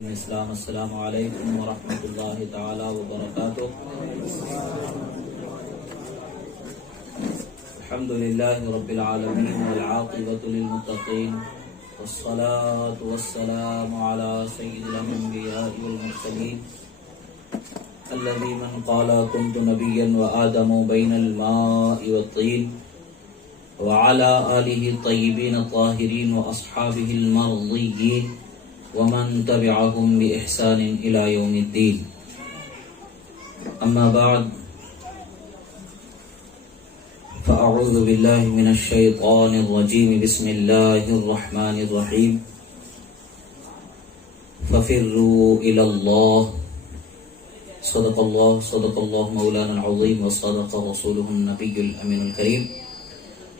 اسلام السلام علیکم ورحمۃ اللہ تعالی وبرکاتہ۔ الحمد للہ رب العالمین والعاقبۃ للمتقین والصلاة والسلام علی سید الانبیاء والمرسلین الذی من قال كنت نبیا وآدم بین الماء والطین وعلى آلہ الطیبین الطاہرین واصحابہ المرضیین ومن تبعهم بإحسان إلى يوم الدين أما بعد فأعوذ بالله من الشيطان الرجيم بسم الله الرحمن الرحيم ففروا إلى الله صدق الله مولانا العظيم وصدق رسوله النبي الأمين الكريم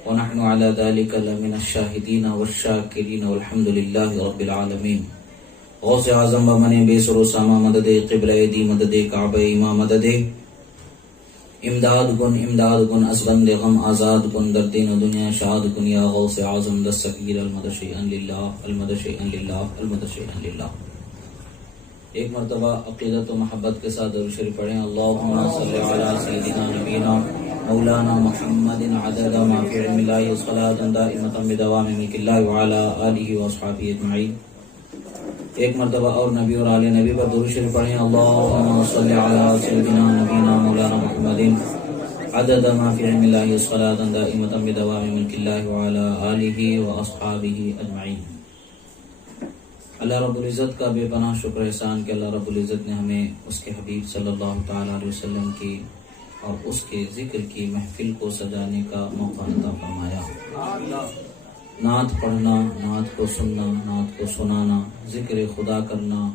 ونحن على ذلك لمن الشاهدين والشاكرين والحمد لله رب العالمين۔ غوث اعظم بمن بے سر و ساما مدد قبلہ دی مدد کعبہ امام مدد امداد کن از بند غم آزاد کن در دین و دنیا شاد کن یا غوث اعظم دستگیر المدد شیئا للہ المدد شیئا للہ المدد شیئا للہ۔ ایک مرتبہ عقیدت و محبت کے ساتھ درود شریف پڑھیں۔ اللہم صلی علی سیدنا نبینا مولانا محمد عدد ما فی علم اللہ صلاۃ دائمۃ بدوام ملک اللہ وعلی آلہ واصحابہ اجمعین۔ ایک مرتبہ اور نبی اور آل نبی پر درود شریف پڑھیں۔ اللہم صلی علی سیدنا نبینا مولانا محمد عدد ما فی علم اللہ صلاۃ دائمۃ بدوام ملک اللہ وعلی آلہ واصحابہ اجمعین۔ اللہ رب العزت کا بے پناہ شکر احسان کہ اللہ رب العزت نے ہمیں اس کے حبیب صلی اللہ تعالی علیہ وسلم کی اور اس کے ذکر کی محفل کو سجانے کا موقع عطا فرمایا۔ نعت پڑھنا، نعت کو سننا، نعت کو سنانا، ذکر خدا کرنا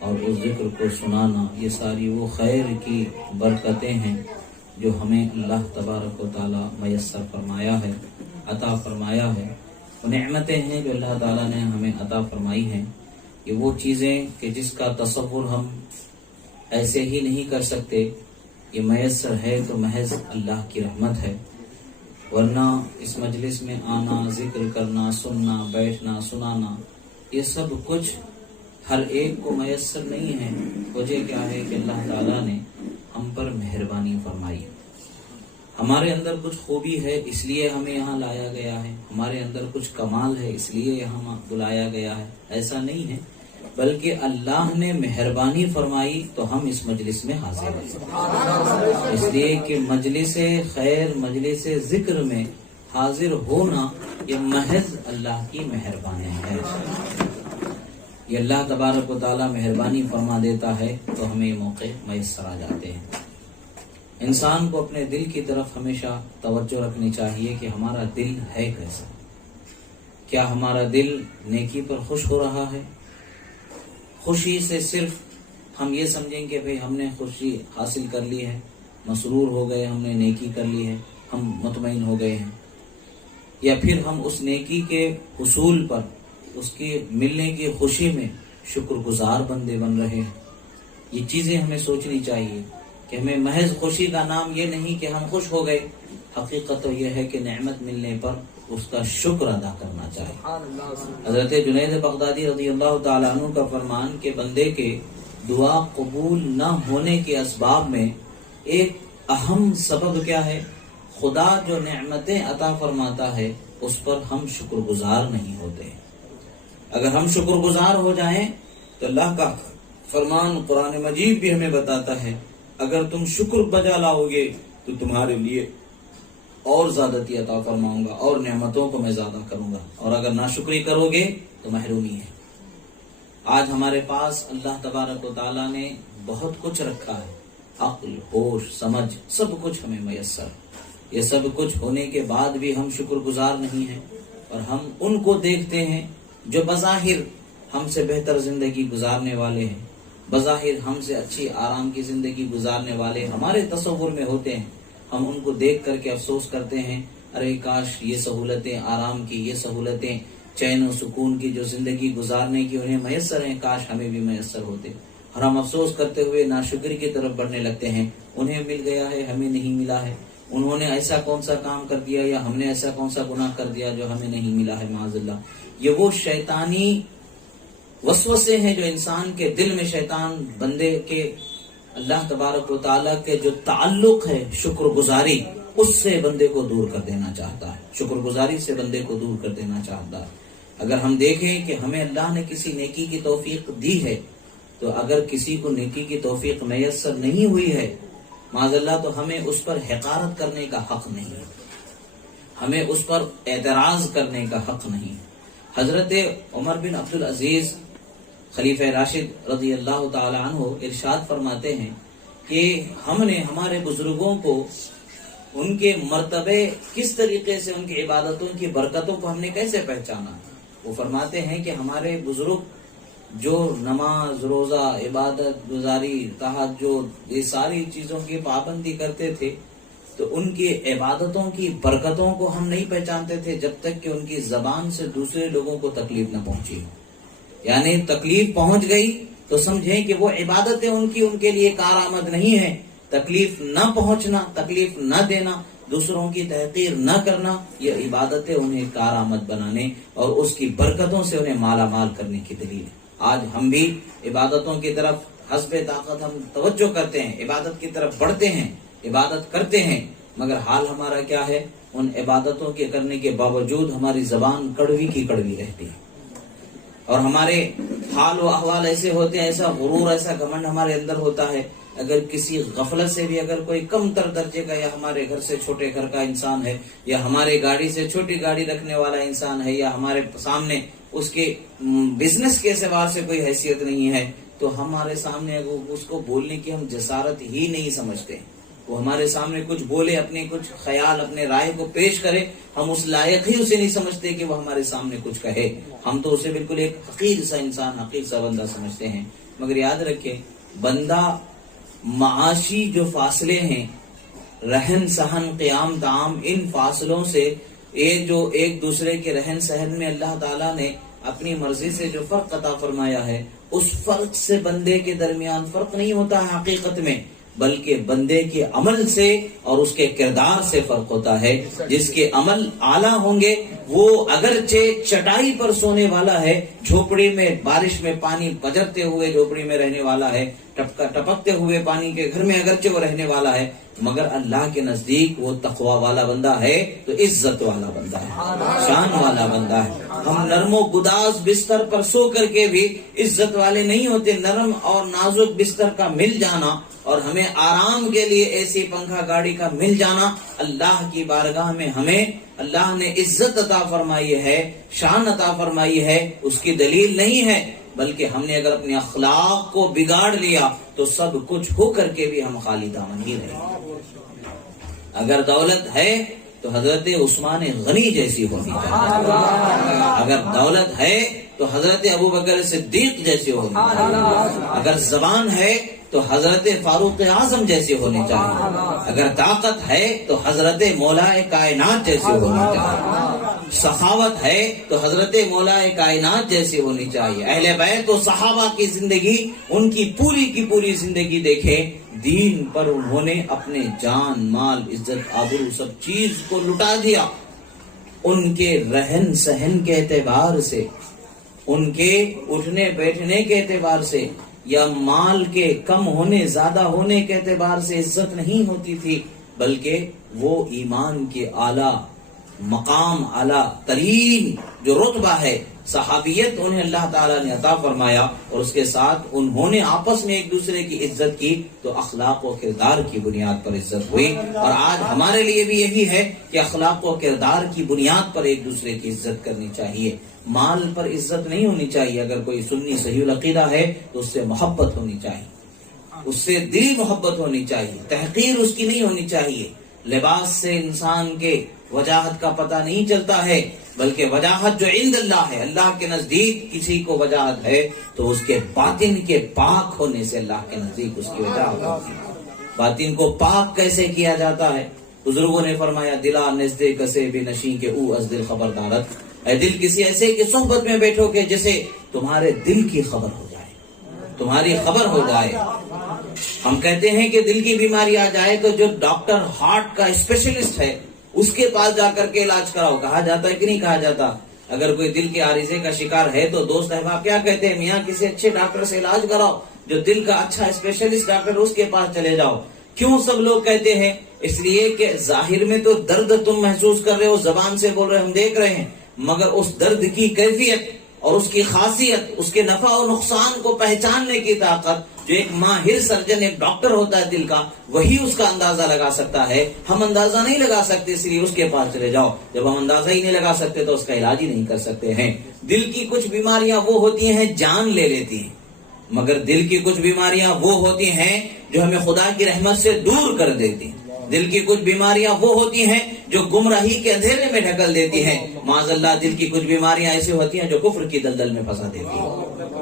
اور اس ذکر کو سنانا، یہ ساری وہ خیر کی برکتیں ہیں جو ہمیں اللہ تبارک و تعالی میسر فرمایا ہے، عطا فرمایا ہے۔ وہ نعمتیں ہیں جو اللہ تعالیٰ نے ہمیں عطا فرمائی ہیں۔ یہ وہ چیزیں کہ جس کا تصور ہم ایسے ہی نہیں کر سکتے، یہ میسر ہے تو محض اللہ کی رحمت ہے، ورنہ اس مجلس میں آنا، ذکر کرنا، سننا، بیٹھنا، سنانا، یہ سب کچھ ہر ایک کو میسر نہیں ہے۔ وجہ کیا ہے کہ اللہ تعالیٰ نے ہم پر مہربانی فرمائی۔ ہمارے اندر کچھ خوبی ہے اس لیے ہمیں یہاں لایا گیا ہے، ہمارے اندر کچھ کمال ہے اس لیے یہاں بلایا گیا ہے، ایسا نہیں ہے، بلکہ اللہ نے مہربانی فرمائی تو ہم اس مجلس میں حاضر ہیں، اس لیے کہ مجلس خیر، مجلس ذکر میں حاضر ہونا یہ محض اللہ کی مہربانی ہے۔ یہ اللہ تبارک و تعالی مہربانی فرما دیتا ہے تو ہمیں موقع میسر آ جاتے ہیں۔ انسان کو اپنے دل کی طرف ہمیشہ توجہ رکھنی چاہیے کہ ہمارا دل ہے کیسا، کیا ہمارا دل نیکی پر خوش ہو رہا ہے؟ خوشی سے صرف ہم یہ سمجھیں کہ بھئی ہم نے خوشی حاصل کر لی ہے، مسرور ہو گئے، ہم نے نیکی کر لی ہے، ہم مطمئن ہو گئے ہیں، یا پھر ہم اس نیکی کے حصول پر، اس کی ملنے کی خوشی میں شکر گزار بندے بن رہے ہیں۔ یہ چیزیں ہمیں سوچنی چاہیے کہ ہمیں محض خوشی کا نام یہ نہیں کہ ہم خوش ہو گئے، حقیقت تو یہ ہے کہ نعمت ملنے پر اس کا شکر ادا کرنا چاہیے۔ حضرت جنید بغدادی رضی اللہ تعالیٰ عنہ کا فرمان کہ بندے کے دعا قبول نہ ہونے کے اسباب میں ایک اہم سبب کیا ہے؟ خدا جو نعمتیں عطا فرماتا ہے اس پر ہم شکر گزار نہیں ہوتے۔ اگر ہم شکر گزار ہو جائیں تو اللہ کا فرمان قرآن مجید بھی ہمیں بتاتا ہے اگر تم شکر بجا لاؤ گے تو تمہارے لیے اور زیادتی عطا فرماؤں گا اور نعمتوں کو میں زیادہ کروں گا، اور اگر ناشکری کرو گے تو محرومی ہے۔ آج ہمارے پاس اللہ تبارک و تعالیٰ نے بہت کچھ رکھا ہے، عقل، ہوش، سمجھ، سب کچھ ہمیں میسر۔ یہ سب کچھ ہونے کے بعد بھی ہم شکر گزار نہیں ہیں، اور ہم ان کو دیکھتے ہیں جو بظاہر ہم سے بہتر زندگی گزارنے والے ہیں، بظاہر ہم سے اچھی آرام کی زندگی گزارنے والے ہمارے تصور میں ہوتے ہیں۔ ہم ان کو دیکھ کر کے افسوس کرتے ہیں، ارے کاش یہ سہولتیں، آرام کی یہ سہولتیں، چین و سکون کی جو زندگی گزارنے کی انہیں میسر ہیں، کاش ہمیں بھی میسر ہوتے۔ اور ہم افسوس کرتے ہوئے ناشکری کی طرف بڑھنے لگتے ہیں، انہیں مل گیا ہے ہمیں نہیں ملا ہے، انہوں نے ایسا کون سا کام کر دیا یا ہم نے ایسا کون سا گناہ کر دیا جو ہمیں نہیں ملا ہے، معاذ اللہ۔ یہ وہ شیطانی وسوسے ہیں جو انسان کے دل میں شیطان بندے کے اللہ تبارک و تعالیٰ کے جو تعلق ہے شکر گزاری، اس سے بندے کو دور کر دینا چاہتا ہے، شکر گزاری سے بندے کو دور کر دینا چاہتا ہے۔ اگر ہم دیکھیں کہ ہمیں اللہ نے کسی نیکی کی توفیق دی ہے، تو اگر کسی کو نیکی کی توفیق میسر نہیں ہوئی ہے معاذ اللہ، تو ہمیں اس پر حقارت کرنے کا حق نہیں ہے، ہمیں اس پر اعتراض کرنے کا حق نہیں۔ حضرت عمر بن عبدالعزیز خلیفہ راشد رضی اللہ تعالی عنہ ارشاد فرماتے ہیں کہ ہم نے ہمارے بزرگوں کو ان کے مرتبے کس طریقے سے، ان کی عبادتوں کی برکتوں کو ہم نے کیسے پہچانا۔ وہ فرماتے ہیں کہ ہمارے بزرگ جو نماز، روزہ، عبادت گزاری، تہجد، یہ ساری چیزوں کی پابندی کرتے تھے، تو ان کی عبادتوں کی برکتوں کو ہم نہیں پہچانتے تھے جب تک کہ ان کی زبان سے دوسرے لوگوں کو تکلیف نہ پہنچی۔ یعنی تکلیف پہنچ گئی تو سمجھیں کہ وہ عبادتیں ان کے لیے کارآمد نہیں ہیں۔ تکلیف نہ پہنچنا، تکلیف نہ دینا، دوسروں کی تحقیر نہ کرنا، یہ عبادتیں انہیں کارآمد بنانے اور اس کی برکتوں سے انہیں مالا مال کرنے کی دلیل ہے۔ آج ہم بھی عبادتوں کی طرف حسب طاقت ہم توجہ کرتے ہیں، عبادت کی طرف بڑھتے ہیں، عبادت کرتے ہیں، مگر حال ہمارا کیا ہے؟ ان عبادتوں کے کرنے کے باوجود ہماری زبان کڑوی کی کڑوی رہتی ہے، اور ہمارے حال و احوال ایسے ہوتے ہیں، ایسا غرور، ایسا گھمنڈ ہمارے اندر ہوتا ہے۔ اگر کسی غفلت سے بھی اگر کوئی کم تر درجے کا یا ہمارے گھر سے چھوٹے گھر کا انسان ہے، یا ہمارے گاڑی سے چھوٹی گاڑی رکھنے والا انسان ہے، یا ہمارے سامنے اس کے بزنس کے اعتبار سے کوئی حیثیت نہیں ہے، تو ہمارے سامنے اس کو بولنے کی ہم جسارت ہی نہیں سمجھتے۔ وہ ہمارے سامنے کچھ بولے، اپنے کچھ خیال، اپنے رائے کو پیش کرے، ہم اس لائق ہی اسے نہیں سمجھتے کہ وہ ہمارے سامنے کچھ کہے۔ ہم تو اسے بالکل ایک حقیر سا انسان، حقیر سا بندہ سمجھتے ہیں۔ مگر یاد رکھیں، بندہ معاشی جو فاصلے ہیں، رہن سہن، قیام تعام، ان فاصلوں سے جو ایک دوسرے کے رہن سہن میں اللہ تعالیٰ نے اپنی مرضی سے جو فرق عطا فرمایا ہے، اس فرق سے بندے کے درمیان فرق نہیں ہوتا ہے حقیقت میں، بلکہ بندے کے عمل سے اور اس کے کردار سے فرق ہوتا ہے۔ جس کے عمل اعلیٰ ہوں گے، وہ اگرچہ چٹائی پر سونے والا ہے، جھوپڑی میں بارش میں پانی بجرتے ہوئے جھوپڑی میں رہنے والا ہے، ٹپکتے ہوئے پانی کے گھر میں اگرچہ وہ رہنے والا ہے، مگر اللہ کے نزدیک وہ تقوی والا بندہ ہے، تو عزت والا بندہ ہے، شان والا بندہ ہے۔ ہم نرم و گداز بستر پر سو کر کے بھی عزت والے نہیں ہوتے۔ نرم اور نازک بستر کا مل جانا اور ہمیں آرام کے لیے ایسی پنکھا گاڑی کا مل جانا، اللہ کی بارگاہ میں ہمیں اللہ نے عزت عطا فرمائی ہے، شان عطا فرمائی ہے، اس کی دلیل نہیں ہے، بلکہ ہم نے اگر اپنے اخلاق کو بگاڑ لیا تو سب کچھ ہو کر کے بھی ہم خالی دامن ہی رہیں گے۔ اگر دولت ہے تو حضرت عثمان غنی جیسی ہونی چاہیے، اگر دولت ہے تو حضرت ابوبکر صدیق جیسی ہونی چاہیے، اگر زبان ہے تو حضرت فاروق اعظم جیسی ہونی چاہیے، اگر طاقت ہے تو حضرت مولا کائنات جیسی ہونی چاہیے، سخاوت ہے تو حضرت مولا کائنات جیسی ہونی چاہیے۔ اہل بیت و صحابہ کی زندگی، ان کی پوری زندگی دیکھیں، دین پر انہوں نے اپنے جان، مال، عزت، آبرو سب چیز کو لٹا دیا۔ ان کے رہن سہن کے اعتبار سے، ان کے اٹھنے بیٹھنے کے اعتبار سے، یا مال کے کم ہونے زیادہ ہونے کے اعتبار سے عزت نہیں ہوتی تھی، بلکہ وہ ایمان کے اعلیٰ مقام، اعلیٰ ترین جو رتبہ ہے صحابیت، انہیں اللہ تعالیٰ نے عطا فرمایا، اور اس کے ساتھ انہوں نے آپس میں ایک دوسرے کی عزت کی، تو اخلاق و کردار کی بنیاد پر عزت ہوئی۔ اور آج ہمارے لیے بھی یہی ہے کہ اخلاق و کردار کی بنیاد پر ایک دوسرے کی عزت کرنی چاہیے۔ مال پر عزت نہیں ہونی چاہیے۔ اگر کوئی سنی صحیح العقیدہ ہے تو اس سے محبت ہونی چاہیے، اس سے دلی محبت ہونی چاہیے، تحقیر اس کی نہیں ہونی چاہیے۔ لباس سے انسان کے وجاہت کا پتہ نہیں چلتا ہے، بلکہ وجاہت جو عند اللہ ہے، اللہ کے نزدیک کسی کو وجاہت ہے تو اس کے باطن کے پاک ہونے سے اللہ کے نزدیک اس کی وجاہت ہوتی ہے۔ باطن کو پاک کیسے کیا جاتا ہے؟ بزرگوں نے فرمایا، دلا نزدے کسے بے نشیں کے او از دل خبردارت، اے دل کسی ایسے کی صحبت میں بیٹھو کہ جسے تمہارے دل کی خبر ہو جائے، تمہاری خبر ہو جائے۔ ہم کہتے ہیں کہ دل کی بیماری آ جائے تو جو ڈاکٹر ہارٹ کا اسپیشلسٹ ہے اس کے پاس جا کر کے علاج کراؤ، کہا جاتا ہے کہ نہیں کہا جاتا؟ اگر کوئی دل کے عارضے کا شکار ہے تو دوست احباب کیا کہتے ہیں؟ میاں کسی اچھے ڈاکٹر سے علاج کراؤ، جو دل کا اچھا اسپیشلسٹ ڈاکٹر اس کے پاس چلے جاؤ۔ کیوں سب لوگ کہتے ہیں؟ اس لیے کہ ظاہر میں تو درد تم محسوس کر رہے ہو، زبان سے بول رہے ہم دیکھ رہے ہیں، مگر اس درد کی کیفیت اور اس کی خاصیت، اس کے نفع و نقصان کو پہچاننے کی طاقت جو ایک ماہر سرجن، ایک ڈاکٹر ہوتا ہے دل کا، وہی اس کا اندازہ لگا سکتا ہے۔ ہم اندازہ نہیں لگا سکتے، اس لیے اس کے پاس چلے جاؤ۔ جب ہم اندازہ ہی نہیں لگا سکتے تو اس کا علاج ہی نہیں کر سکتے ہیں۔ دل کی کچھ بیماریاں وہ ہوتی ہیں جان لے لیتی ہیں، مگر دل کی کچھ بیماریاں وہ ہوتی ہیں جو ہمیں خدا کی رحمت سے دور کر دیتی ہیں۔ دل کی کچھ بیماریاں وہ ہوتی ہیں جو گمراہی کے اندھیرے میں ڈھکل دیتی ہیں۔ معاذ اللہ دل کی کچھ بیماریاں ایسی ہوتی ہیں جو کفر کی دلدل میں پھنسا دیتی ہیں۔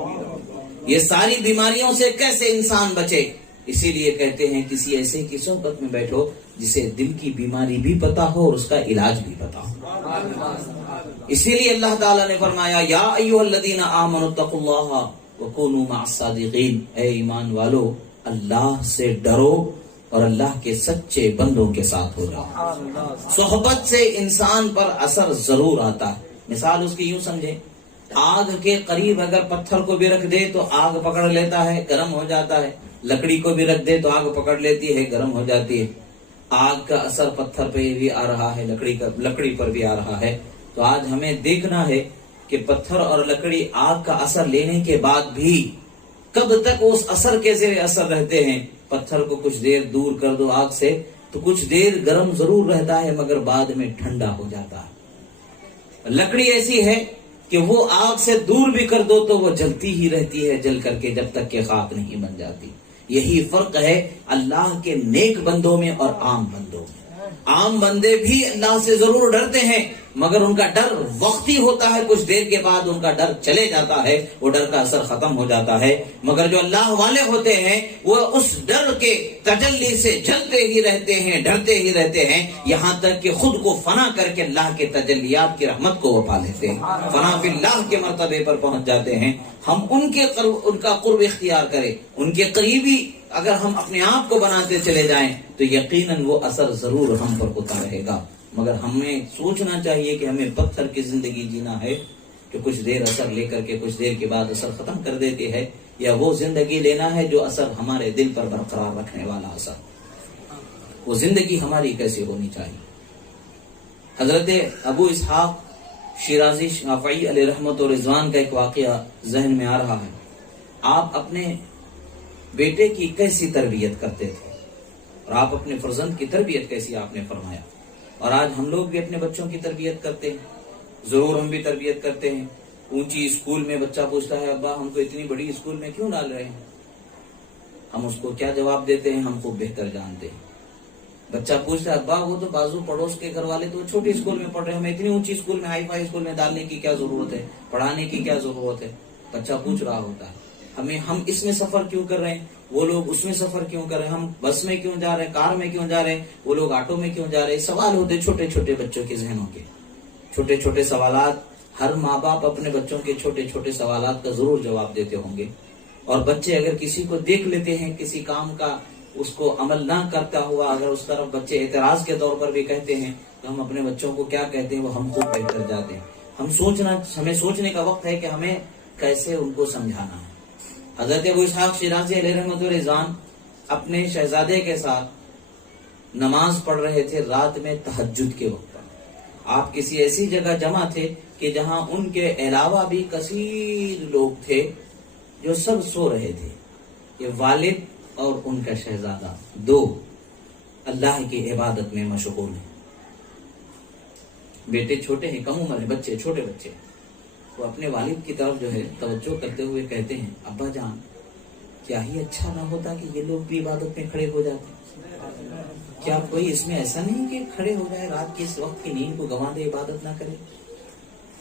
یہ ساری بیماریوں سے کیسے انسان بچے؟ اسی لیے کہتے ہیں کسی ایسے کی صحبت میں بیٹھو جسے دل کی بیماری بھی پتا ہو اور اس کا علاج بھی پتا ہو۔ اسی لیے اللہ تعالیٰ نے فرمایا یا ایھا الذین آمنوا اتقوا اللہ وکونوا مع الصادقین، اے ایمان والو اللہ سے ڈرو اور اللہ کے سچے بندوں کے ساتھ ہو جاؤ۔ صحبت سے انسان پر اثر ضرور آتا ہے۔ مثال اس کی یوں سمجھیں، آگ کے قریب اگر پتھر کو بھی رکھ دے تو آگ پکڑ لیتا ہے، گرم ہو جاتا ہے، لکڑی کو بھی رکھ دے تو آگ پکڑ لیتی ہے، گرم ہو جاتی ہے۔ آگ کا اثر پتھر پہ بھی آ رہا ہے، لکڑی پر بھی آ رہا ہے۔ تو آج ہمیں دیکھنا ہے کہ پتھر اور لکڑی آگ کا اثر لینے کے بعد بھی کب تک اس اثر کے زیر اثر رہتے ہیں۔ پتھر کو کچھ دیر دور کر دو آگ سے تو کچھ دیر گرم ضرور رہتا ہے، مگر بعد میں ٹھنڈا ہو جاتا ہے۔ لکڑی ایسی ہے کہ وہ آگ سے دور بھی کر دو تو وہ جلتی ہی رہتی ہے، جل کر کے جب تک کہ خاک نہیں بن جاتی۔ یہی فرق ہے اللہ کے نیک بندوں میں اور عام بندوں میں۔ عام بندے بھی اللہ سے ضرور ڈرتے ہیں، مگر ان کا ڈر وقتی ہوتا ہے، کچھ دیر کے بعد ان کا ڈر چلے جاتا ہے، وہ ڈر کا اثر ختم ہو جاتا ہے۔ مگر جو اللہ والے ہوتے ہیں وہ اس ڈر کے تجلی سے جلتے ہی رہتے ہیں، ڈرتے ہی رہتے ہیں، یہاں تک کہ خود کو فنا کر کے اللہ کے تجلیات کی رحمت کو وہ پا لیتے ہیں، فنا فی اللہ کے مرتبے پر پہنچ جاتے ہیں۔ ہم ان کا قرب اختیار کریں، ان کے قریبی اگر ہم اپنے آپ کو بناتے چلے جائیں تو یقیناً وہ اثر ضرور ہم پر ہوتا رہے گا۔ مگر ہمیں سوچنا چاہیے کہ ہمیں پتھر کی زندگی جینا ہے کہ کچھ دیر اثر لے کر کے کچھ دیر کے بعد اثر ختم کر دیتی ہے، یا وہ زندگی لینا ہے جو اثر ہمارے دل پر برقرار رکھنے والا اثر۔ وہ زندگی ہماری کیسی ہونی چاہیے؟ حضرت ابو اسحاق شیرازی شافعی علیہ رحمت و رضوان کا ایک واقعہ ذہن میں آ رہا ہے۔ آپ اپنے بیٹے کی کیسی تربیت کرتے تھے اور آپ اپنے فرزند کی تربیت کیسی آپ نے فرمایا۔ اور آج ہم لوگ بھی اپنے بچوں کی تربیت کرتے ہیں، ضرور ہم بھی تربیت کرتے ہیں۔ اونچی اسکول میں بچہ پوچھتا ہے ابا ہم کو اتنی بڑی اسکول میں کیوں ڈال رہے ہیں؟ ہم اس کو کیا جواب دیتے ہیں ہم خوب بہتر جانتے ہیں۔ بچہ پوچھتا ہے ابا وہ تو بازو پڑوس کے گھر والے تو چھوٹی اسکول میں پڑھ رہے ہیں، ہمیں اتنی اونچی اسکول میں، ہائی فائی اسکول میں ڈالنے کی کیا ضرورت ہے، پڑھانے کی کیا ضرورت ہے؟ بچہ پوچھ رہا ہوتا ہے۔ ہم اس میں سفر کیوں کر رہے ہیں، وہ لوگ اس میں سفر کیوں کر رہے ہیں، ہم بس میں کیوں جا رہے ہیں، کار میں کیوں جا رہے ہیں، وہ لوگ آٹو میں کیوں جا رہے ہیں؟ سوال ہوتے چھوٹے چھوٹے بچوں کے ذہنوں کے، چھوٹے چھوٹے سوالات۔ ہر ماں باپ اپنے بچوں کے چھوٹے چھوٹے سوالات کا ضرور جواب دیتے ہوں گے۔ اور بچے اگر کسی کو دیکھ لیتے ہیں کسی کام کا اس کو عمل نہ کرتا ہوا، اگر اس طرف بچے اعتراض کے طور پر بھی کہتے ہیں تو ہم اپنے بچوں کو کیا کہتے ہیں وہ ہم خوب بہتر جاتے ہیں۔ ہمیں سوچنے کا وقت ہے کہ ہمیں کیسے ان کو سمجھانا ہے۔ حضرت ابو اسحاق شیرازی علیہ رحمۃ رضوان اپنے شہزادے کے ساتھ نماز پڑھ رہے تھے رات میں تہجد کے وقت۔ آپ کسی ایسی جگہ جمع تھے کہ جہاں ان کے علاوہ بھی کثیر لوگ تھے جو سب سو رہے تھے۔ یہ والد اور ان کا شہزادہ دو اللہ کی عبادت میں مشغول ہیں۔ بیٹے چھوٹے ہیں، کم عمر ہیں، بچے چھوٹے بچے، وہ اپنے والد کی طرف جو ہے توجہ کرتے ہوئے کہتے ہیں ابا جان کیا ہی اچھا نہ ہوتا کہ یہ لوگ بھی عبادت میں کھڑے ہو جاتے؟ کیا کوئی اس میں ایسا نہیں کہ کھڑے ہو جائے، رات کی اس وقت کی نیند کو گنوا دے، عبادت نہ کرے؟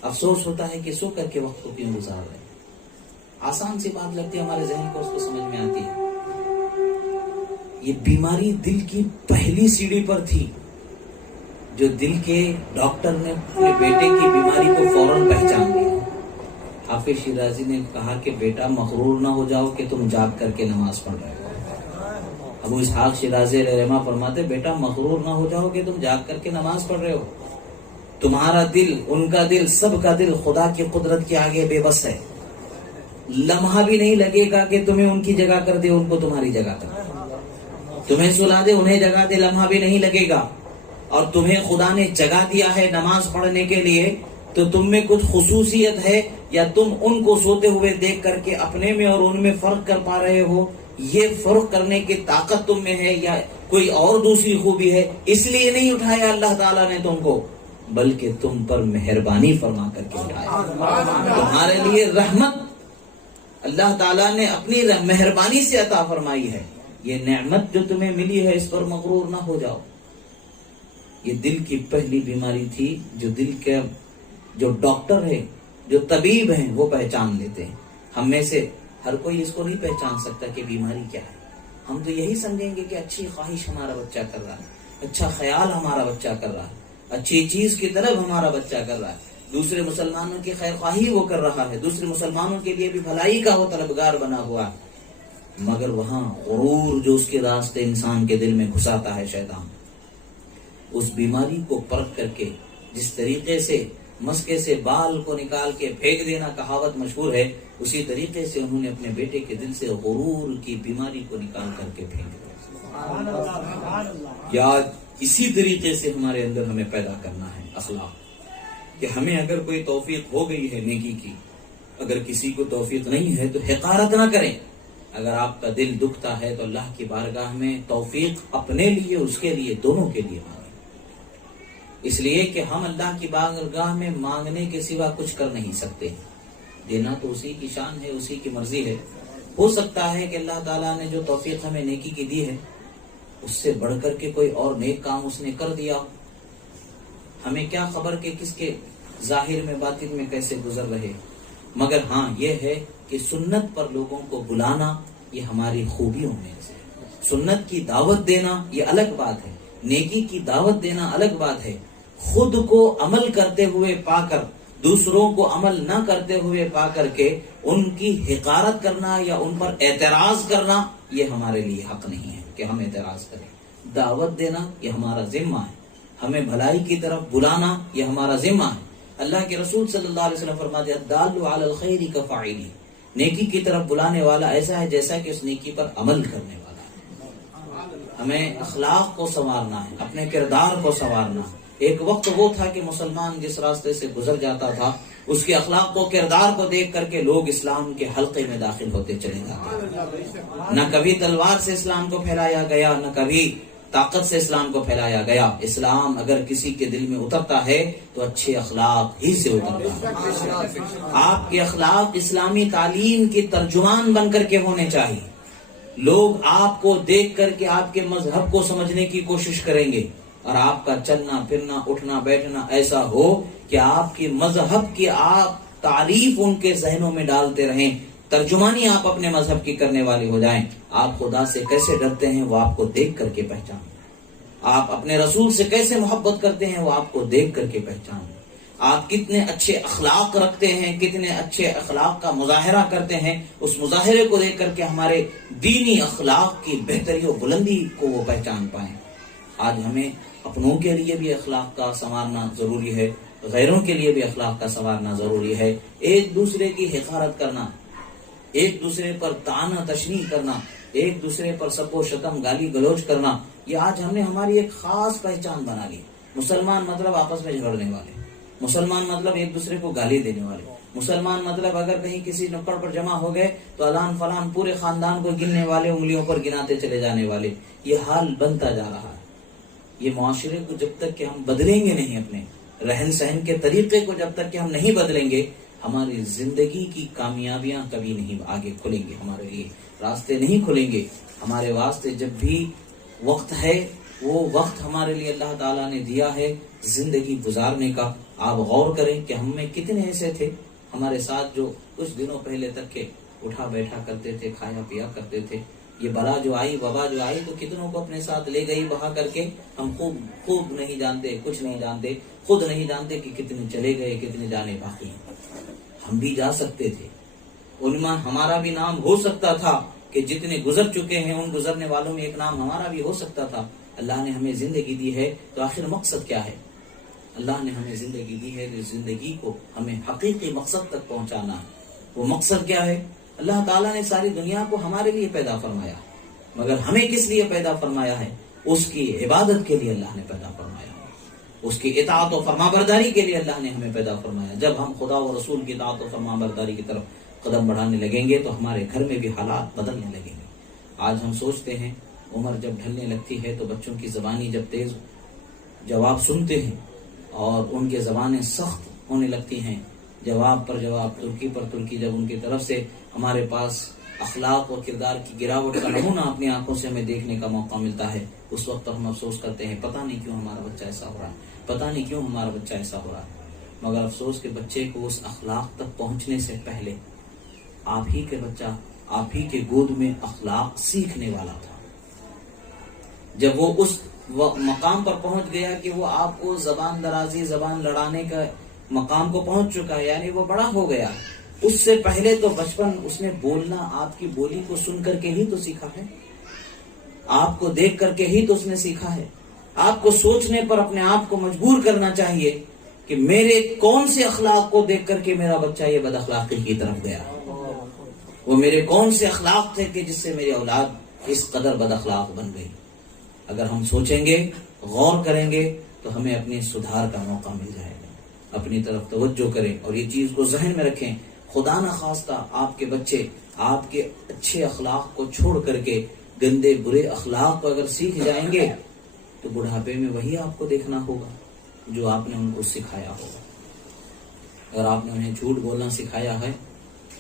افسوس ہوتا ہے کہ سو کر کے وقت کو کیوں گزار رہے ہیں۔ آسان سی بات لگتی ہے ہمارے ذہن کو، اس کو سمجھ میں آتی ہے۔ یہ بیماری دل کی پہلی سیڑھی پر تھی جو دل کے ڈاکٹر نے اپنے بیٹے کی بیماری کو فوراً پہچان لیا۔ حافظ شیرازی نے کہا کہ بیٹا مغرور نہ ہو جاؤ کہ تم جاگ کر کے نماز پڑھ رہے ہو۔ ابو اسحاق شیرازی علیہ رحمہ فرماتے بیٹا مغرور نہ ہو جاؤ کہ تم جاگ کر کے نماز پڑھ رہے ہو، تمہارا دل، ان کا دل، سب کا دل خدا کی قدرت کے آگے بے بس ہے. لمحہ بھی نہیں لگے گا کہ تمہیں ان کی جگہ کر دے، ان کو تمہاری جگہ کر دے، تمہیں سلا دے انہیں جگہ دے، لمحہ بھی نہیں لگے گا. اور تمہیں خدا نے جگہ دیا ہے نماز پڑھنے کے لیے، تو تم میں کچھ خصوصیت ہے یا تم ان کو سوتے ہوئے دیکھ کر کے اپنے میں اور ان میں فرق کر پا رہے ہو؟ یہ فرق کرنے کی طاقت تم میں ہے یا کوئی اور دوسری خوبی ہے؟ اس لیے نہیں اٹھایا اللہ تعالیٰ نے تم کو، بلکہ تم پر مہربانی فرما کر کے اٹھایا. تمہارے لیے رحمت اللہ تعالیٰ نے اپنی مہربانی سے عطا فرمائی ہے. یہ نعمت جو تمہیں ملی ہے اس پر مغرور نہ ہو جاؤ. یہ دل کی پہلی بیماری تھی جو دل کے جو ڈاکٹر ہے، جو طبیب ہیں، وہ پہچان لیتے ہیں. ہم میں سے ہر کوئی اس کو نہیں پہچان سکتا کہ بیماری کیا ہے. ہم تو یہی سمجھیں گے کہ اچھی خواہش ہمارا بچہ کر رہا ہے، اچھا خیال ہمارا بچہ کر رہا ہے، اچھی چیز کی طرف ہمارا بچہ کر رہا ہے، دوسرے مسلمانوں کی خیر خواہی وہ کر رہا ہے، دوسرے مسلمانوں کے لیے بھی بھلائی کا وہ طلبگار بنا ہوا ہے. مگر وہاں غرور جو اس کے راستے انسان کے دل میں گھساتا ہے شیطان، اس بیماری کو پرکھ کر کے جس طریقے سے مسکے سے بال کو نکال کے پھینک دینا کہاوت مشہور ہے، اسی طریقے سے انہوں نے اپنے بیٹے کے دل سے غرور کی بیماری کو نکال کر کے پھینک دیا. یا اسی طریقے سے ہمارے اندر ہمیں پیدا کرنا ہے اخلاق، کہ ہمیں اگر کوئی توفیق ہو گئی ہے نیکی کی، اگر کسی کو توفیق نہیں ہے تو حقارت نہ کریں. اگر آپ کا دل دکھتا ہے تو اللہ کی بارگاہ میں توفیق اپنے لیے، اس کے لیے، دونوں کے لیے مانگیں. اس لیے کہ ہم اللہ کی بارگاہ میں مانگنے کے سوا کچھ کر نہیں سکتے. دینا تو اسی کی شان ہے، اسی کی مرضی ہے. ہو سکتا ہے کہ اللہ تعالیٰ نے جو توفیق ہمیں نیکی کی دی ہے اس سے بڑھ کر کے کوئی اور نیک کام اس نے کر دیا. ہمیں کیا خبر کہ کس کے ظاہر میں باطن میں کیسے گزر رہے. مگر ہاں یہ ہے کہ سنت پر لوگوں کو بلانا یہ ہماری خوبیوں میں سے. سنت کی دعوت دینا یہ الگ بات ہے، نیکی کی دعوت دینا الگ بات ہے. خود کو عمل کرتے ہوئے پا کر، دوسروں کو عمل نہ کرتے ہوئے پا کر کے ان کی حقارت کرنا یا ان پر اعتراض کرنا یہ ہمارے لیے حق نہیں ہے کہ ہم اعتراض کریں. دعوت دینا یہ ہمارا ذمہ ہے، ہمیں بھلائی کی طرف بلانا یہ ہمارا ذمہ ہے. اللہ کے رسول صلی اللہ علیہ وسلم فرماتے ہیں الدال علی الخیر کفاعلی، نیکی کی طرف بلانے والا ایسا ہے جیسا کہ اس نیکی پر عمل کرنے والا ہے. ہمیں اخلاق کو سنوارنا ہے، اپنے کردار کو سنوارنا ہے. ایک وقت وہ تھا کہ مسلمان جس راستے سے گزر جاتا تھا اس کے اخلاق کو، کردار کو دیکھ کر کے لوگ اسلام کے حلقے میں داخل ہوتے چلے جاتے. نہ کبھی تلوار سے اسلام کو پھیلایا گیا، نہ کبھی طاقت سے اسلام کو پھیلایا گیا. اسلام اگر کسی کے دل میں اترتا ہے تو اچھے اخلاق ہی سے اترتا ہے. آپ کے اخلاق اسلامی تعلیم کی ترجمان بن کر کے ہونے چاہیے. لوگ آپ کو دیکھ کر کے آپ کے مذہب کو سمجھنے کی کوشش کریں گے، اور آپ کا چلنا پھرنا اٹھنا بیٹھنا ایسا ہو کہ آپ کے مذہب کی آپ تعریف ان کے ذہنوں میں ڈالتے رہیں، ترجمانی آپ اپنے مذہب کی کرنے والے ہو جائیں. آپ خدا سے کیسے ڈرتے ہیں وہ آپ کو دیکھ کر کے پہچان. آپ اپنے رسول سے کیسے محبت کرتے ہیں وہ آپ کو دیکھ کر کے پہچان. آپ کتنے اچھے اخلاق رکھتے ہیں، کتنے اچھے اخلاق کا مظاہرہ کرتے ہیں، اس مظاہرے کو دیکھ کر کے ہمارے دینی اخلاق کی بہتری و بلندی کو وہ پہچان پائیں. آج ہمیں اپنوں کے لیے بھی اخلاق کا سنوارنا ضروری ہے، غیروں کے لیے بھی اخلاق کا سنوارنا ضروری ہے. ایک دوسرے کی حقارت کرنا، ایک دوسرے پر طعنہ تشنیع کرنا، ایک دوسرے پر سب و شتم گالی گلوچ کرنا، یہ آج ہم نے ہماری ایک خاص پہچان بنا لی. مسلمان مطلب آپس میں جھگڑنے والے، مسلمان مطلب ایک دوسرے کو گالی دینے والے، مسلمان مطلب اگر کہیں کسی نکڑ پر جمع ہو گئے تو الان فلان پورے خاندان کو گننے والے، انگلیوں پر گناتے چلے جانے والے. یہ حال بنتا جا رہا ہے. یہ معاشرے کو جب تک کہ ہم بدلیں گے نہیں، اپنے رہن سہن کے طریقے کو جب تک کہ ہم نہیں بدلیں گے، ہماری زندگی کی کامیابیاں کبھی نہیں آگے کھلیں گے، ہمارے لیے راستے نہیں کھلیں گے. ہمارے واسطے جب بھی وقت ہے وہ وقت ہمارے لیے اللہ تعالیٰ نے دیا ہے زندگی گزارنے کا. آپ غور کریں کہ ہم میں کتنے ایسے تھے ہمارے ساتھ جو کچھ دنوں پہلے تک کے اٹھا بیٹھا کرتے تھے، کھایا پیا کرتے تھے. یہ بلا جو آئی، وبا جو آئی تو کتنوں کو اپنے ساتھ لے گئی بہا کر کے. ہم خوب نہیں جانتے، کچھ نہیں جانتے، خود نہیں جانتے کہ کتنے چلے گئے، کتنے جانے باقی ہیں. ہم بھی جا سکتے تھے، ان میں ہمارا بھی نام ہو سکتا تھا کہ جتنے گزر چکے ہیں ان گزرنے والوں میں ایک نام ہمارا بھی ہو سکتا تھا. اللہ نے ہمیں زندگی دی ہے تو آخر مقصد کیا ہے؟ اللہ نے ہمیں زندگی دی ہے، اس زندگی کو ہمیں حقیقی مقصد تک پہنچانا ہے۔ وہ مقصد کیا ہے؟ اللہ تعالیٰ نے ساری دنیا کو ہمارے لیے پیدا فرمایا، مگر ہمیں کس لیے پیدا فرمایا ہے؟ اس کی عبادت کے لیے اللہ نے پیدا فرمایا ہے، اس کی اطاعت و فرمانبرداری کے لیے اللہ نے ہمیں پیدا فرمایا۔ جب ہم خدا و رسول کی اطاعت و فرمانبرداری کی طرف قدم بڑھانے لگیں گے تو ہمارے گھر میں بھی حالات بدلنے لگیں گے۔ آج ہم سوچتے ہیں عمر جب ڈھلنے لگتی ہے تو بچوں کی زبانی جب تیز جواب سنتے ہیں اور ان کے زبانیں سخت ہونے لگتی ہیں، جواب پر جواب، ترکی پر ترکی، جب ان کی طرف سے ہمارے پاس اخلاق اور کردار کی گراوٹ کا نمونہ اپنی آنکھوں سے ہمیں دیکھنے کا موقع ملتا ہے، اس وقت ہم افسوس کرتے ہیں پتہ نہیں کیوں ہمارا بچہ ایسا ہو رہا ہے، پتہ نہیں کیوں ہمارا بچہ ایسا ہو رہا ہے۔ مگر افسوس کہ بچے کو اس اخلاق تک پہنچنے سے پہلے آپ ہی کے بچہ آپ ہی کے گود میں اخلاق سیکھنے والا تھا۔ جب وہ اس مقام پر پہنچ گیا کہ وہ آپ کو زبان درازی، زبان لڑانے کا مقام کو پہنچ چکا ہے، یعنی وہ بڑا ہو گیا، اس سے پہلے تو بچپن اس نے بولنا آپ کی بولی کو سن کر کے ہی تو سیکھا ہے، آپ کو دیکھ کر کے ہی تو اس نے سیکھا ہے۔ آپ کو سوچنے پر اپنے آپ کو مجبور کرنا چاہیے کہ میرے کون سے اخلاق کو دیکھ کر کے میرا بچہ یہ بد اخلاقی کی طرف گیا، وہ میرے کون سے اخلاق تھے کہ جس سے میری اولاد اس قدر بد اخلاق بن گئی۔ اگر ہم سوچیں گے، غور کریں گے تو ہمیں اپنی سدھار کا موقع مل جائے گا۔ اپنی طرف توجہ کریں اور یہ چیز کو ذہن میں رکھیں، خدا نخواستہ آپ کے بچے آپ کے اچھے اخلاق کو چھوڑ کر کے گندے برے اخلاق کو اگر سیکھ جائیں گے تو بڑھاپے میں وہی آپ کو دیکھنا ہوگا جو آپ نے ان کو سکھایا ہوگا۔ اگر آپ نے انہیں جھوٹ بولنا سکھایا ہے،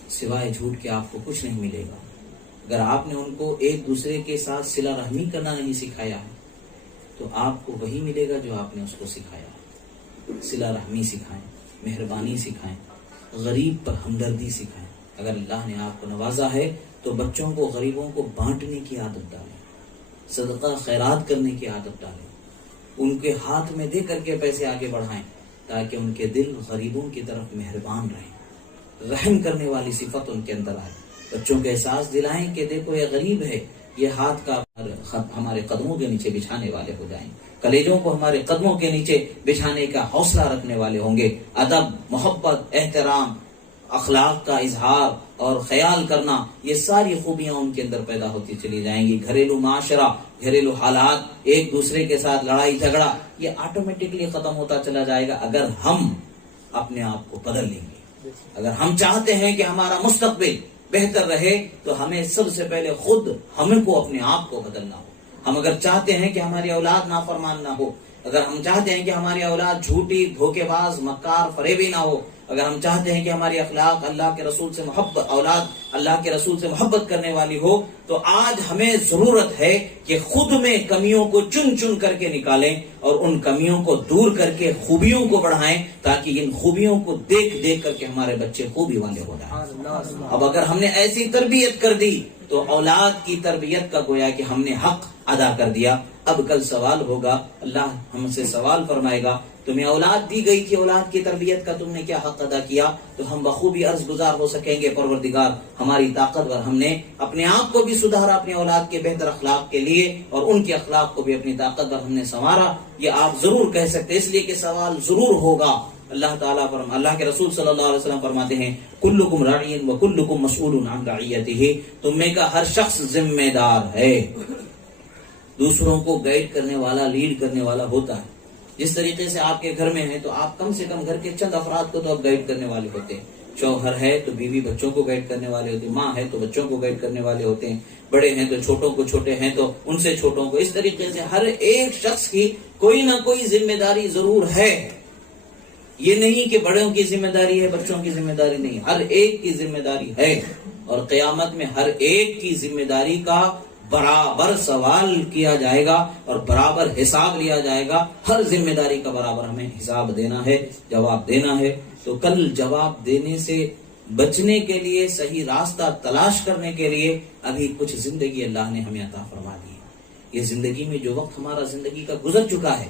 سوائے جھوٹ کے آپ کو کچھ نہیں ملے گا۔ اگر آپ نے ان کو ایک دوسرے کے ساتھ صلہ رحمی کرنا نہیں سکھایا ہے تو آپ کو وہی ملے گا جو آپ نے اس کو سکھایا ہے۔ صلہ رحمی سکھائیں، مہربانی سکھائیں، غریب پر ہمدردی سکھائیں۔ اگر اللہ نے آپ کو نوازا ہے تو بچوں کو، غریبوں کو بانٹنے کی عادت ڈالیں، صدقہ خیرات کرنے کی عادت ڈالیں، ان کے ہاتھ میں دے کر کے پیسے آگے بڑھائیں تاکہ ان کے دل غریبوں کی طرف مہربان رہیں، رحم کرنے والی صفت ان کے اندر آئے۔ بچوں کو احساس دلائیں کہ دیکھو یہ غریب ہے، یہ ہاتھ کا ہمارے قدموں کے نیچے بچھانے والے ہو جائیں، کلیجوں کو ہمارے قدموں کے نیچے بچھانے کا حوصلہ رکھنے والے ہوں گے۔ ادب، محبت، احترام، اخلاق کا اظہار اور خیال کرنا، یہ ساری خوبیاں ان کے اندر پیدا ہوتی چلی جائیں گی۔ گھریلو معاشرہ، گھریلو حالات، ایک دوسرے کے ساتھ لڑائی جھگڑا، یہ آٹومیٹکلی ختم ہوتا چلا جائے گا اگر ہم اپنے آپ کو بدل لیں گے۔ اگر ہم چاہتے ہیں کہ ہمارا مستقبل بہتر رہے تو ہمیں سب سے پہلے خود ہمیں کو اپنے آپ کو بدلنا ہو۔ ہم اگر چاہتے ہیں کہ ہماری اولاد نافرمان نہ ہو، اگر ہم چاہتے ہیں کہ ہماری اولاد جھوٹی، دھوکے باز، مکار، فریبی نہ ہو، اگر ہم چاہتے ہیں کہ ہماری اخلاق اللہ کے رسول سے محبت، اولاد اللہ کے رسول سے محبت کرنے والی ہو، تو آج ہمیں ضرورت ہے کہ خود میں کمیوں کو چن چن کر کے نکالیں اور ان کمیوں کو دور کر کے خوبیوں کو بڑھائیں تاکہ ان خوبیوں کو دیکھ دیکھ کر کے ہمارے بچے خوبی والے ہو جائیں۔ اب اگر ہم نے ایسی تربیت کر دی تو اولاد کی تربیت کا گویا کہ ہم نے حق ادا کر دیا۔ اب کل سوال ہوگا، اللہ ہم سے سوال فرمائے گا تمہیں اولاد دی گئی تھی، اولاد کی تربیت کا تم نے کیا حق ادا کیا؟ تو ہم بخوبی عرض گزار ہو سکیں گے، پروردگار ہماری طاقتور، ہم نے اپنے آپ کو بھی سدھارا اپنے اولاد کے بہتر اخلاق کے لیے اور ان کے اخلاق کو بھی اپنی طاقتور ہم نے سنوارا۔ یہ آپ ضرور کہہ سکتے، اس لیے کہ سوال ضرور ہوگا۔ اللہ تعالیٰ اللہ کے رسول صلی اللہ علیہ وسلم فرماتے ہیں کلکم راعی وکلکم مسئول عن رعیتہ، تم میں کا ہر شخص ذمہ دار ہے۔ دوسروں کو گائیڈ کرنے والا، لیڈ کرنے والا ہوتا ہے۔ جس طریقے سے آپ کے گھر میں ہیں تو آپ کم سے کم گھر کے چند افراد کو تو آپ گائیڈ کرنے والے ہوتے ہیں۔ شوہر ہے تو بیوی بچوں کو گائیڈ کرنے والے ہوتے ہیں، ماں ہے تو بچوں کو گائیڈ کرنے والے ہوتے ہیں، بڑے ہیں تو چھوٹوں کو، چھوٹے ہیں تو ان سے چھوٹوں کو۔ اس طریقے سے ہر ایک شخص کی کوئی نہ کوئی ذمہ داری ضرور ہے۔ یہ نہیں کہ بڑوں کی ذمہ داری ہے، بچوں کی ذمہ داری نہیں، ہر ایک کی ذمہ داری ہے۔ اور قیامت میں ہر ایک کی ذمہ داری کا برابر سوال کیا جائے گا اور برابر حساب لیا جائے گا۔ ہر ذمہ داری کا برابر ہمیں حساب دینا ہے، جواب دینا ہے۔ تو کل جواب دینے سے بچنے کے لیے، صحیح راستہ تلاش کرنے کے لیے ابھی کچھ زندگی اللہ نے ہمیں عطا فرما دی ہے۔ یہ زندگی میں جو وقت ہمارا زندگی کا گزر چکا ہے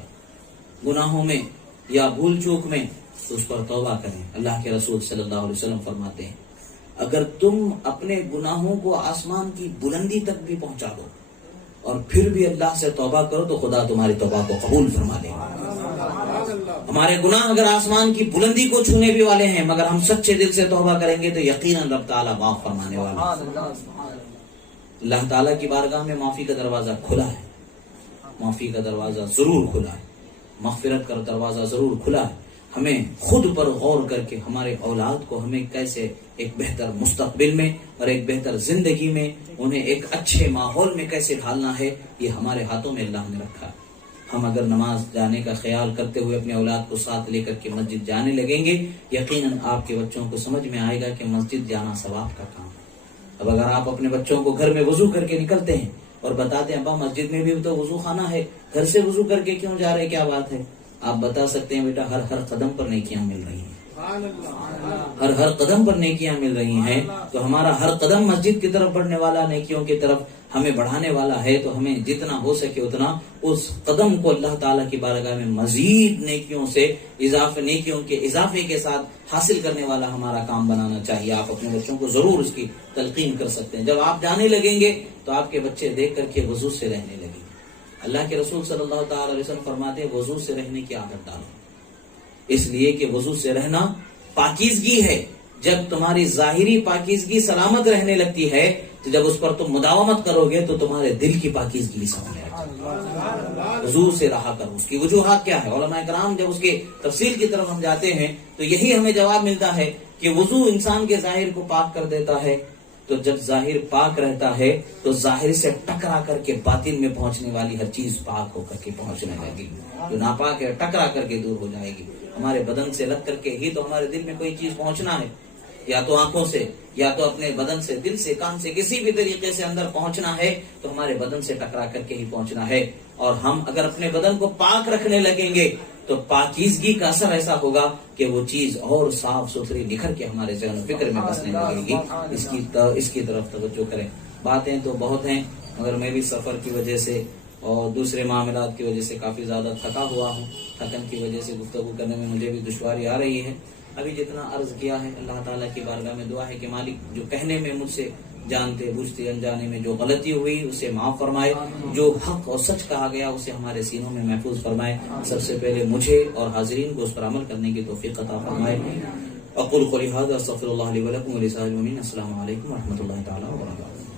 گناہوں میں یا بھول چوک میں، تو اس پر توبہ کریں۔ اللہ کے رسول صلی اللہ علیہ وسلم فرماتے ہیں اگر تم اپنے گناہوں کو آسمان کی بلندی تک بھی پہنچا دو اور پھر بھی اللہ سے توبہ کرو تو خدا تمہاری توبہ کو قبول فرما لے گا۔ ہمارے گناہ اگر آسمان کی بلندی کو چھونے بھی والے ہیں، مگر ہم سچے دل سے توبہ کریں گے تو یقیناً رب تعالیٰ معاف فرمانے والا ہے۔ اللہ تعالیٰ کی بارگاہ میں معافی کا دروازہ کھلا ہے، معافی کا دروازہ ضرور کھلا ہے، مغفرت کا دروازہ ضرور کھلا ہے۔ ہمیں خود پر غور کر کے ہمارے اولاد کو ہمیں کیسے ایک بہتر مستقبل میں اور ایک بہتر زندگی میں انہیں ایک اچھے ماحول میں کیسے ڈھالنا ہے، یہ ہمارے ہاتھوں میں اللہ نے رکھا ہے۔ ہم اگر نماز جانے کا خیال کرتے ہوئے اپنے اولاد کو ساتھ لے کر کے مسجد جانے لگیں گے، یقیناً آپ کے بچوں کو سمجھ میں آئے گا کہ مسجد جانا ثواب کا کام ہے۔ اب اگر آپ اپنے بچوں کو گھر میں وضو کر کے نکلتے ہیں اور بتاتے ہیں ابا مسجد میں بھی تو وضو خانہ ہے، گھر سے وضو کر کے کیوں جا رہے، کیا بات ہے؟ آپ بتا سکتے ہیں بیٹا ہر قدم پر نیکیاں مل رہی ہیں، ہر قدم پر نیکیاں مل رہی ہیں، تو ہمارا ہر قدم مسجد کی طرف بڑھنے والا، نیکیوں کی طرف ہمیں بڑھانے والا ہے، تو ہمیں جتنا ہو سکے اتنا اس قدم کو اللہ تعالیٰ کی بارگاہ میں مزید نیکیوں سے نیکیوں کے اضافے کے ساتھ حاصل کرنے والا ہمارا کام بنانا چاہیے۔ آپ اپنے بچوں کو ضرور اس کی تلقین کر سکتے ہیں۔ جب آپ جانے لگیں گے تو آپ کے بچے دیکھ کر کے وضو سے رہنے لگیں گے۔ اللہ کے رسول صلی اللہ تعالی علیہ وسلم فرماتے ہیں وضو سے رہنے کی عادت ڈالو، اس لیے کہ وضو سے رہنا پاکیزگی ہے۔ جب تمہاری ظاہری پاکیزگی سلامت رہنے لگتی ہے تو جب اس پر تم مداومت کرو گے تو تمہارے دل کی پاکیزگی بھی سامنے آئے۔ وضو سے رہا کرو۔ اس کی وجوہات کیا ہے؟ علماء کرام جب اس کے تفصیل کی طرف ہم جاتے ہیں تو یہی ہمیں جواب ملتا ہے کہ وضو انسان کے ظاہر کو پاک کر دیتا ہے، تو جب ظاہر پاک رہتا ہے تو ظاہر سے ٹکرا کر کے باطن میں پہنچنے والی ہر چیز پاک ہو کر کے پہنچنے لگے گی، جو ناپاک ہے ٹکرا کر کے دور ہو جائے گی۔ ہمارے بدن سے لگ کر کے ہی تو ہمارے دل میں کوئی چیز پہنچنا ہے، یا تو آنکھوں سے، یا تو اپنے بدن سے، دل سے، کان سے، کسی بھی طریقے سے اندر پہنچنا ہے تو ہمارے بدن سے ٹکرا کر کے ہی پہنچنا ہے۔ اور ہم اگر اپنے بدن کو پاک رکھنے لگیں گے تو پاکیزگی کا اثر ایسا ہوگا کہ وہ چیز اور صاف ستھری نکھر کے ہمارے ذہن و فکر میں بسنے لگے گی۔ اس کی طرف توجہ کریں۔ باتیں تو بہت ہیں، مگر میں بھی سفر کی وجہ سے اور دوسرے معاملات کی وجہ سے کافی زیادہ تھکا ہوا ہوں۔ تھکن کی وجہ سے گفتگو کرنے میں مجھے بھی دشواری آ رہی ہے۔ ابھی جتنا عرض کیا ہے اللہ تعالیٰ کی بارگاہ میں دعا ہے کہ مالک جو کہنے میں مجھ سے جانتے بوجھتے انجانے میں جو غلطی ہوئی اسے معاف فرمائے، جو حق اور سچ کہا گیا اسے ہمارے سینوں میں محفوظ فرمائے۔ سب سے پہلے مجھے اور حاضرین کو اس پر عمل کرنے کی توفیق عطا فرمائے۔ اقول قولی ھذا استغفر اللہ لی ولکم ولسائر المؤمنین۔ السلام علیکم ورحمۃ اللہ تعالی وبرکاتہ۔